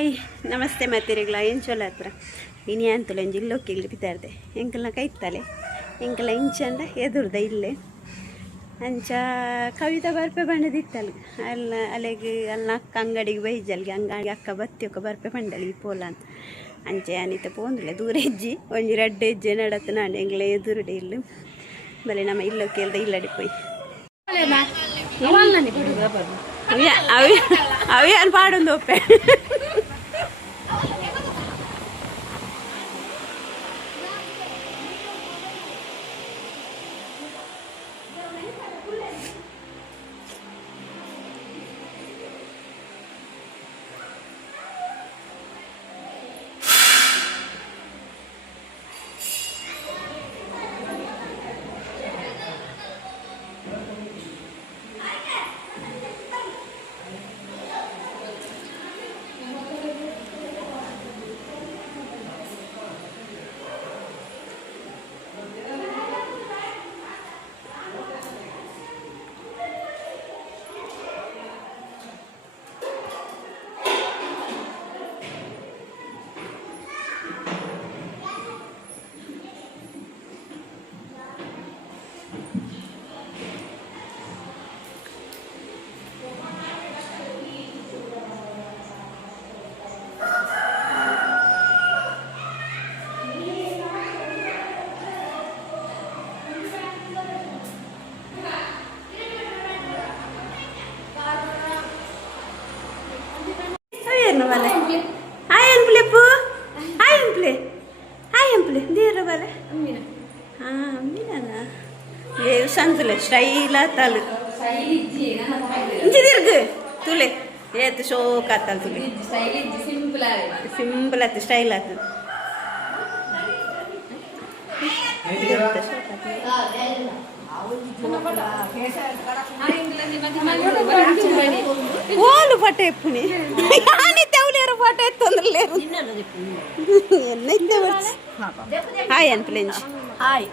hi ನಮಸ್ತೆ ಮತ್ತಿರಗ್ಲ ಏನು ಚಲೋ ಹತ್ರ ಇನಿ ಅಂತಲ್ಲ ಒಂದು ಇಲ್ಲೋಕ್ಕೆ ಬಿದ್ದಾರ್ದೆ ಎಂಕಲ್ನ ಕೈತ್ತಲೆ ಎಂಕಲ್ಲ ಇಂಚಂಡ ಎದುರ್ದ ಇಲ್ಲೇ ಅಂಚ ಕವಿತಾ ಬರ್ಪೆ ಬಣ್ಣದಿತ್ತಲ್ಗ ಅಲ್ಲ ಅಲ್ಲಿಗೆ ಅಲ್ಲಿ ಅಕ್ಕ ಅಂಗಡಿಗೆ ಬೈಜಲ್ಗೆ ಅಂಗಡಿ ಅಕ್ಕ ಬತ್ತಿಯೊಕ್ಕ ಬರ್ಪೆ ಬಂಡಲಿ ಪೋಲ ಅಂತ ಅಂಚೆ ಅನಿತ ಪೋಂದಿಲ್ಲ ದೂರ ಹೆಜ್ಜಿ ಒಂಜಿ ರಡ್ಡು ಹೆಜ್ಜೆ ನಡತ್ತು ನಾನು ಎಂಗ್ಲ ಎದುರುಡೆ ಇಲ್ಲ ಬಲೆ ನಮ್ಮ ಇಲ್ಲೋಕ್ಕೆ ಇಲ್ದ ಇಲ್ಲಡಿ ಪೋಯ್ ಅವಿ ಅನ್ ಪಾಡೊಂದು ಒಪ್ಪೆ ಸಂತುಲೆ ಸ್ಟೈಲ ತಲು ಇಂಚಿದಿರ್ಗು ತುಲೆ ಏತ್ ಶೋಕ್ ಆತಲ್ ತುಲೆ ಸಿಂಪಲ್ ಆಯ್ತು ಸ್ಟೈಲ್ ಆಯ್ತು ಓಲು ಪಟೆ ಎಪ್ಪುನಿ ಯಾನಿ ತೆವಲೇರು ಪಟೆ ಎತ್ತೊಂದ್ರಲೇರು ಎನ್ನೈತೆ ಹಾಯ್ ಅನ್ಪ್ಲೆಂಜ್ ಹಾಯ್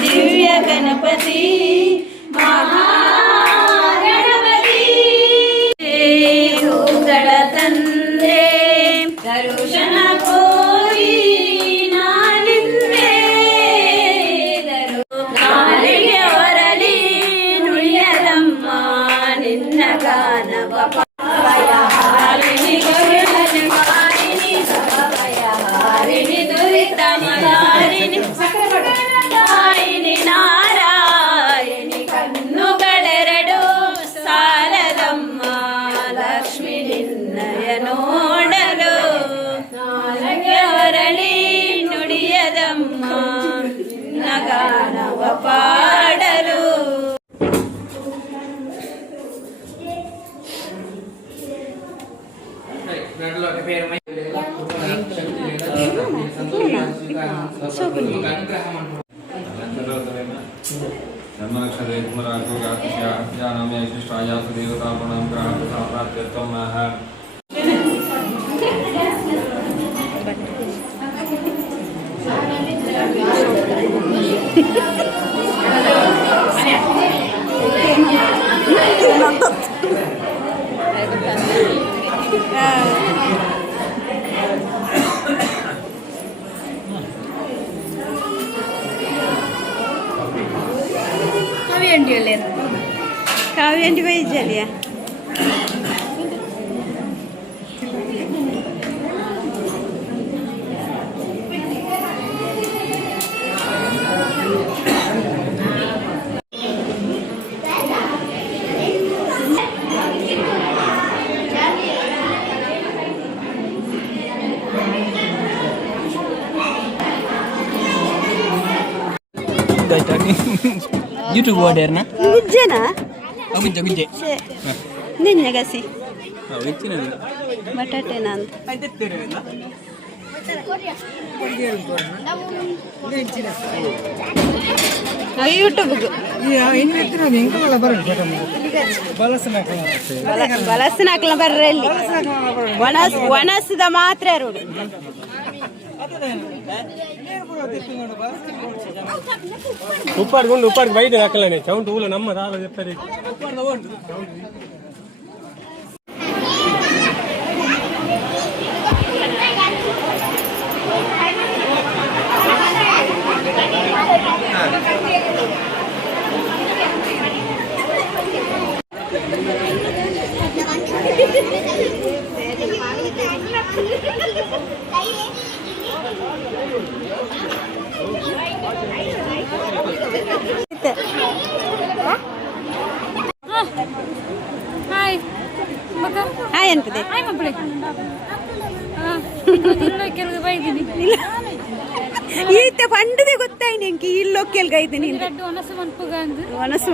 ದಿವ್ಯ ಗಣಪತಿ ಮಹಾಗಣಪತಿ ಹೂಗಳ ತಂದೆ ದರುಶನ ಕೋರಿ ನಾನಿಂದೆ ನಾಲಿಗೆ ಹೊರಲಿ ನುಡಿಯಲಮ್ಮ ನಿನ್ನ ಗಾನವ ಹಾರಿಣಿ ಹಾರಿಣಿ ಹಾರಿಣಿ ದುರಿತ ಹಾರಿಣಿ ನಾರಾಯಣಿ ಕಣ್ಣುಗಳೆರಡು ಸಾಲದಮ್ಮ ಲಕ್ಷ್ಮಿ ನಿನ್ನಯ ನೋಡಲು ನಾಲಿಗೆ ಹೊರಳಿ ನುಡಿಯದಮ್ಮ ನಗಾನವ ಪಾಡಲು जन्मनक्षत्रे कुमारार्को गात्या नामे विशिष्टाया सुदेवतापणं ग्रहः प्राप्त्यर्थं ಕಾವ್ಯಾಂಟಿ ಬೈಜಲಿಯ YouTube ಓಡೇರ್ನ ಗುಜ್ಜೆನಾ ಗುಜ್ಜೆ ಗುಜ್ಜೆ ನಿನ್ನೆ ಗಸಿ ಹೆಚ್ಚಿನ ಬಟಾಟೆನಾ ಅಂತ ಯೂಟ್ಯೂಬ್ಗೂ ಬಲಸನಾಕ್ಲ ಬರ್ರಿ ಇಲ್ಲಿ ಒಣಸದ ಮಾತ್ರ ರೋಡು ಉಪ್ಪಾಡ್ಕೊಂಡು ಉಪ್ಪಾಡ್ ಬೈಟ್ ಹಾಕಲ್ಲ ಚೌಂಟ್ ಊಲ ನಮ್ಮ ದಾರ చెప్తారు ಹಾಯ್ ಅನ್ಪದೆ ಈತ ಪಂಡದೆ ಗೊತ್ತಾಯ್ನಿ ಎಂಕಿ ಇಲ್ಲೊಕ್ಕೆಲ್ಗ ಇದ್ದೀನಿ ಒನಸು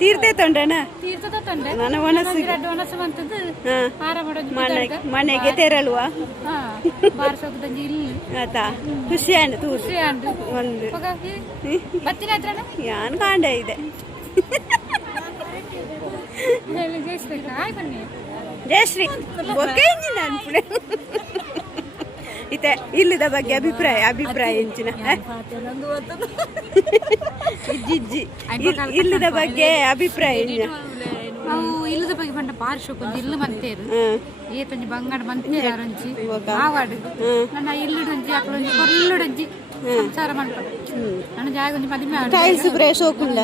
ತೀರ್ತೆ ತೊಂಡನ ನನ್ನ ಒನಸು ಮನೆಗೆ ತೆರಳುವ ಆತಾ ಖುಷಿ ಅಂಡ್ ತೂರು ಒಂದು ಯಾನ್ ಕಾಂಡ ಇದೆ ಜಯಶ್ರೀ ನಾನು ಇತ್ತೆ ಇಲ್ಲದ ಬಗ್ಗೆ ಅಭಿಪ್ರಾಯ ಹೆಂಚಿನ ಜಿಜ್ಜಿ ಇಲ್ಲದ ಬಗ್ಗೆ ಅಭಿಪ್ರಾಯ ಅವು ಇಲ್ಲದ ಬಗ್ಗೆ ಬಂಡ ಬಾರಿ ಶೋಕ ಒಂದು ಇಲ್ಲ ಮಂತೇರು ಏತಂಜಿ ಬಂಗಾಡ ಮಂತೇರು ಆರಂಜಿ ಆವಾಡು ನನ್ನ ಇಲ್ಲುಡಂಜಿ ಅಕ್ಕಳೊಂಜಿ ಕೊಲ್ಲುಡಂಜಿ ಸಂಸಾರ ಮಂಟ ನನ್ನ ಜಾಗ ಒಂಜಿ ಮದಿಮೆ ಟೈಲ್ಸ್ ಬ್ರೇ ಶೋಕುಂಡ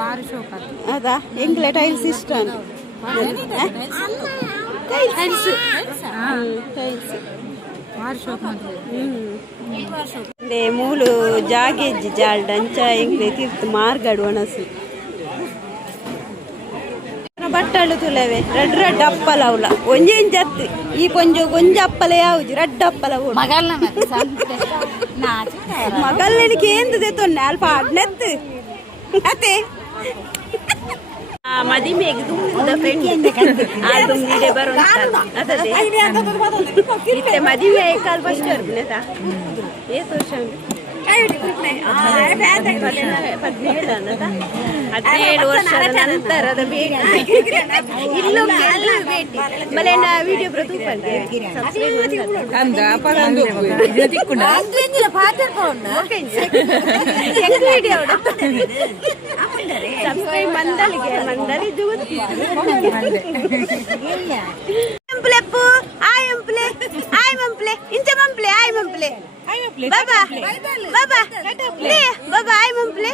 ಬಾರಿ ಶೋಕ ಅದಾ ಎಂಗ್ಲ ಟೈಲ್ಸ್ ಇಷ್ಟ ಟೈಲ್ಸ್ ಬಾರಿ ಶೋಕ ದೇ ಮೂಲು ಜಾಗೆಜ್ಜಿ ಜಾಲ್ಡ ಅಂಚ ಎಂಗ್ಲೆ ತೀರ್ತು ಮಾರ್ಗಾಡು ಒಣಸು ಬಟ್ಟಲು ತುಲವೆ ರಡ್ಡ ಅಪ್ಪಲ ಅವಳ ಒಂಜೇನ್ ಜತ್ತು ಈ ಕೊಂಜ ಅಪ್ಪಲ ಯಾವುದು ರಡ್ಡ ಅಪ್ಪಲ ಮಗಲ್ನಿಗೆ ಏನು ತೆತ್ತೊನ್ನೆ ಅಲ್ಪ ಅಡ್ನೆತ್ತು ಅತ್ತೆ ಮದಿಮೆಗೆ ದುಂಬುದ ಫ್ರೆಂಡ್ ಅದು ನೀಡೆ ಬರೋ ಅದದೇ ಇತ್ತೆ ಮದುವೆ ಕಾಲ್ ಫಸ್ಟ್ ಬರ್ಬಿನತಾ ಏತು ವರ್ಷ 17 ವರ್ಷದ ನಂತರದ ಭೇಟಿ ಇಲ್ಲೂ ಭೇಟಿ ಮಲೆನ ವಿಡಿಯೋ ಪ್ರತೂಪಂಗೆ ಸಬ್ಸ್ಕ್ರೈಬ್ ಮಂದಲಿಗೆ ಮಂದಲಿ ಎಂಪ್ಲೆಪ್ಪು ಆಯ್ ಎಂಪ್ಲೆ ಆಯ್ ಮಂಪ್ಲೆ ಇಂಚ ಮಂಪ್ಲೆ ಆಯ್ ಮಂಪ್ಲೆ ಬಾಬಾ ಬಾಬಾ ಬಾಬಾ ಆಯ್ ಮಂಪ್ಲೆ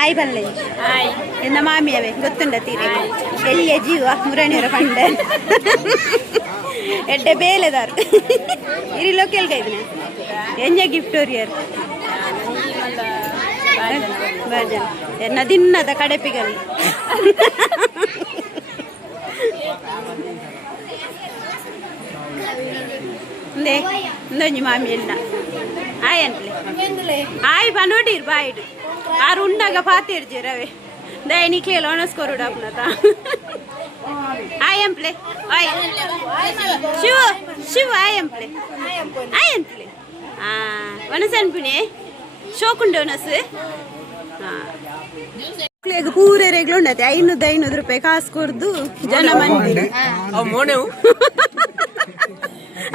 ಆಯ್ ಬಲ್ಲೆ ಆಯ್ ಎನ್ನ ಮಾಮಿಯವೇ ಗೊತ್ತುಂಡ ತೀರೆ ಎಲ್ಲಿಯ ಜೀವ ಮುರಣಿಯವರ ಪಂಡ ಎಡ್ಡೆ ಬೇಲೆದಾರು ಇರಿಲೋ ಕೇಳ್ಕೈದಿನ ಎಂಜ ಗಿಫ್ಟ್ ಓರಿಯರ್ ಭಜನ್ ಎನ್ನ ದಿನದ ಕಡೆಪಿಗಲ್ಲಿ ಒಂದೊಂಜಿ ಮಾಮಿ ಎನ್ನ ಆಯ್ ಅಂಟ್ಲೆ ಆಯ್ ಬನೋಡಿರ್ ಬಾಯ್ಡು ಆರು ಉಂಡಾಗ ಪಾತಿರ್ಜಿ ರವೆ ದಯನಿ ಕೇಳು ಒಣಸ್ಕೊರುಡು ಅಪ್ನತ ಆಯ್ ಎಂಪ್ಲೆ ಆಯ್ ಶಿವ ಆಯ್ ಎಂಪ್ಲೆ ಆಯ್ ಅಂತ್ಲೆ ಒಣಸು ಅನ್ಪುಣೆ ಶೋಕುಂಡೆ ಒಣಸು ಪೂರೆ ರೆಗ್ಲು ಉಂಡತೆ 500 ರೂಪಾಯಿ ಕಾಸು ಕೊಡ್ದು ಜನ ಮಂದಿ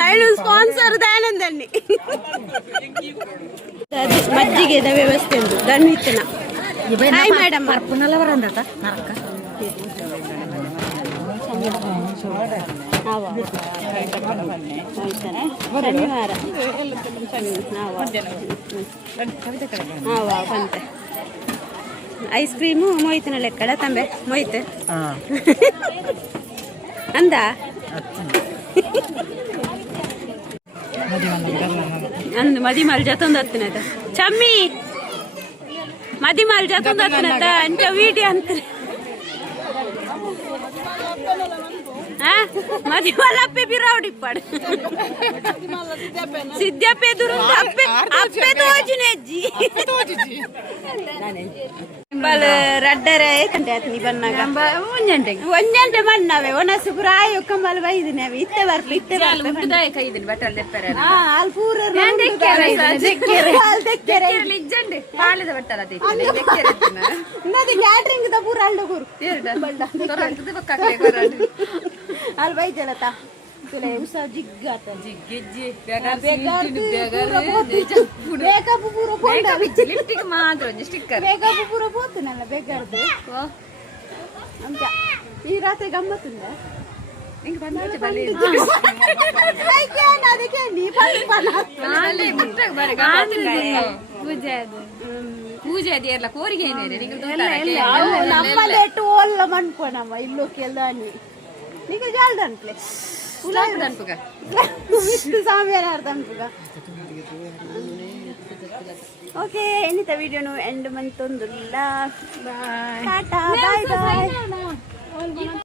ಐದು ಸ್ಪಾನ್ಸರ್ ದಯಾನಂದಣ್ಣಿ ಮಜ್ಜಿಗೆದ ವ್ಯವಸ್ಥೆ ಉಂಟು ಧನ್ವಿತ್ತನ ಹಾಯ್ ಮೇಡಮ್ ಶನಿವಾರ ಪಂತೆ ಐಸ್ ಕ್ರೀಮು ಮೊಯ್ತಿನ ಲೆಕ್ಕಡ ತಂಬೆ ಮೊಯ್ತು ಅಂದ ಅಂದ್ ಮದಿಮಾಲ್ ಜತೊಂದು ಹತ್ತಿನದ ಚಮ್ಮಿ ಮದಿಮಾಲ್ ಜತೊಂದು ಹತ್ತಿನದ ಅಂಚ ವೀಡಿಯೋ ಅಂತ మది వాళ్ళ అప్పే బిరావుడిప్పాడు సిద్ధప్పే దురుంది అప్పే తోజునేజ్జి వాళ్ళు రడ్డరే కంటే అతని బన్నాగా ಒಂಜಂಟೆ ಮಣ್ಣವೆ ಒನಸು ಪ್ರಾಯ ಕಂಬಲ್ ಬೈದಿನವೆ ಇತ್ತೆ ಬರ್ಪೆ ಇತ್ತೆ ಅಲ್ಲಿ ಪೂರ ಕ್ಯಾಟ್ರಿಂಗ್ ದ ಪೂರ ಅಳ್ಳು ಕೂರು ಅಲ್ಲಿ ಬೈದೆಲತ್ತ ಉಸ ಜಿಗ್ಗಾತ ಬೇಕಪ್ಪ ಪೂರ పోతున్నಲ್ಲ ಬೇಕರ್ದು ಅಂತ ಈ ರಾತ್ರಿ ಗಮ್ಮತ್ತುಂದ ಪೂಜೆ ಅದೆಲ್ಲ ಕೋರಿಗೆ ನಮ್ಮಲ್ಲಿ ಎಟ್ಟು ಓಲ್ಲ ಮಣ್ಪೋಣಮ್ಮ ಇಲ್ಲೋ ಕೆಲ್ದಾನಿ ನೀಗ ಜಾಲ್ದಂಟ್ಲೆ ಸಾಮ್ಯಾರ್ದಂಪುಗ ಓಕೆ ಇನ್ನಿತ ವಿಡಿಯೋನು ಎಂಡ್ ಮಂತೊಂದುಲ್ಲ ಬಾಯ್ ಬಾಯ್ ಬಾಯ್